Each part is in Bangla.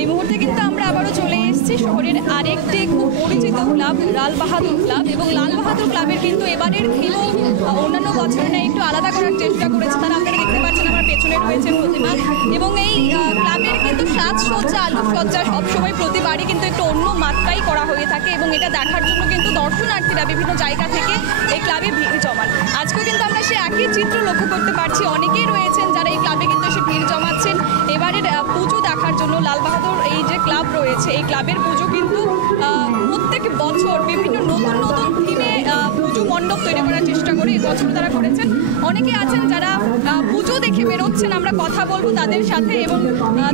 এই মুহূর্তে কিন্তু আমরা আবারও চলে এসেছি শহরের আরেকটি খুব পরিচিত ক্লাব লাল বাহাদুর ক্লাব, এবং লাল বাহাদুর ক্লাবের কিন্তু এবারের থিমও অন্যান্য বছরের ন্যায় একটু আলাদা করার চেষ্টা করেছে তারা। আপনারা দেখতে পাচ্ছেন আমার পেছনে রয়েছে প্রতিমা, এবং এই ক্লাবের কিন্তু সাজসজ্জা আলোকসজ্জা সবসময় প্রতিবারই কিন্তু একটু অন্য মাত্রায় করা হয়ে থাকে, এবং এটা দেখার জন্য কিন্তু দর্শনার্থীরা বিভিন্ন জায়গা থেকে এই ক্লাবে ভিড় জমান। আজকেও কিন্তু আমরা সে একই চিত্র লক্ষ্য করতে পারছি, অনেকেই রয়েছেন যারা এই ক্লাবে কিন্তু এসে ভিড় জমাচ্ছেন এবারের পুজো দেখার জন্য। লাল বাহাদুর এই যে ক্লাব রয়েছে এই ক্লাবের পুজো কিন্তু প্রত্যেক বছর বিভিন্ন নতুন নতুন থিমে পুজো মণ্ডপ তৈরি করার চেষ্টা করে এই বছর তারা করেছেন। অনেকে আছেন যারা পুজো দেখে বেরোচ্ছেন, আমরা কথা বলবো তাদের সাথে এবং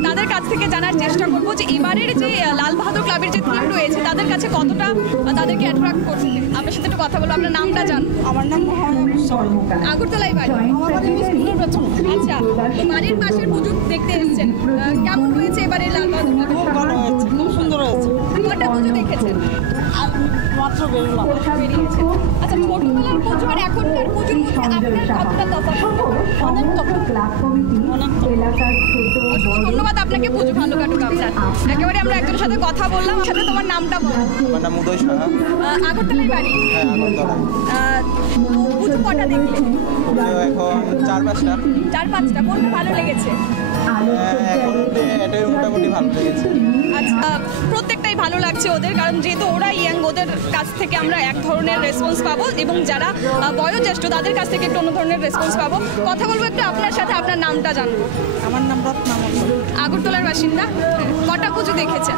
তাদের কাছ থেকে জানার চেষ্টা করবো যে এবারের যে লাল বাহাদুর ক্লাবের যে থিম রয়েছে তাদের কাছে কতটা তাদেরকে অ্যাট্রাক্ট করছে। আপনার সাথে একটু কথা বলবো, আপনার নামটা জানবো। আমার নাম আগরতলায় বাড়ি। আচ্ছা, বাড়ির পাশের পুজো দেখতে এসেছেন, কেমন হয়েছে এবারে লাল বাহাদুর? খুব ভালো হয়েছে, খুব সুন্দর হয়েছে। কটা পুজো দেখেছেন? মাত্র বেরোলাম। বেরিয়েছে। আচ্ছা, ছোটবেলার পুজো আর এখনকার পুজোর মধ্যে আপনার কতটা তফাৎ? অনেক তফাৎ, অনেক ধন্যবাদ আপনাকে, পুজো ভালো কাটুক আপনার। একেবারে আমরা একজনের সাথে কথা বললাম। সাথে তোমার নামটা বলো। আমার নাম উদয় সাহা। আগরতলায় বাড়ি? হ্যাঁ, আগরতলা। পুজো কটা দেখলে? পুজো এখন 4-5টা। 4-5টা। কোনটা ভালো লেগেছে? এখন এটাই মোটামুটি ভালো লেগেছে। আচ্ছা, প্রত্যেকটাই ভালো লাগছে ওদের, কারণ যেহেতু ওরা ইয়াং, ওদের কাছ থেকে আমরা এক ধরনের রেসপন্স পাবো, এবং যারা বয়োজ্যেষ্ঠ তাদের কাছ থেকে একটু অন্য ধরনের রেসপন্স পাবো। কথা বলবো একটু আপনার সাথে, আপনার নামটা জানবো। আমার নাম রত্না মণ্ডল। আগরতলার বাসিন্দা। কটা পুজো দেখেছেন?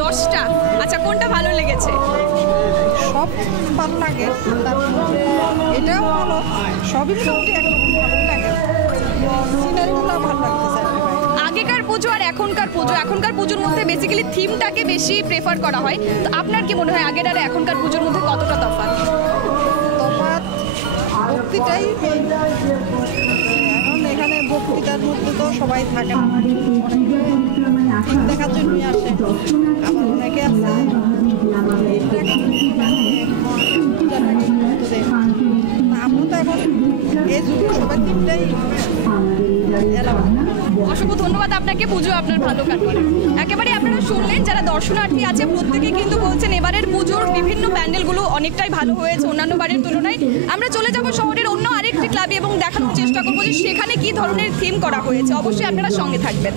10টা। আচ্ছা, কোনটা ভালো লেগেছে? সব ভালো লাগে, এটাও ভালো, সবই মোটামুটি একরকম ভালো লাগে। সিনারিগুলো ভালো লাগতেছে। আগেকার পুজো আর এখনকার পুজোর মধ্যে বেসিক্যালি থিমটাকে বেশি প্রেফার করা হয়, তো আপনার কি মনে হয় আগের আর এখনকার পুজোর মধ্যে কতটা তফাৎ? ভক্তিটাই মেইন। এখন এখানে ভক্তিটার মধ্যে তো সবাই থাকে না, থিম দেখার জন্যই আসে। আবার অনেকে আছে আমরা তো এখন এই যুগে সবাই থিমটাই এলাম। অসংখ্য ধন্যবাদ আপনাকে, পুজো আপনার ভালো কাটবে। একেবারে আপনারা শুনলেন, যারা দর্শনার্থী আছে প্রত্যেকে কিন্তু বলছেন এবারের পুজোর বিভিন্ন প্যান্ডেলগুলো অনেকটাই ভালো হয়েছে অন্যান্য বারের তুলনায়। আমরা চলে যাব শহরের অন্য আরেকটি ক্লাবে এবং দেখানোর চেষ্টা করবো যে সেখানে কি ধরনের থিম করা হয়েছে। অবশ্যই আপনারা সঙ্গে থাকবেন।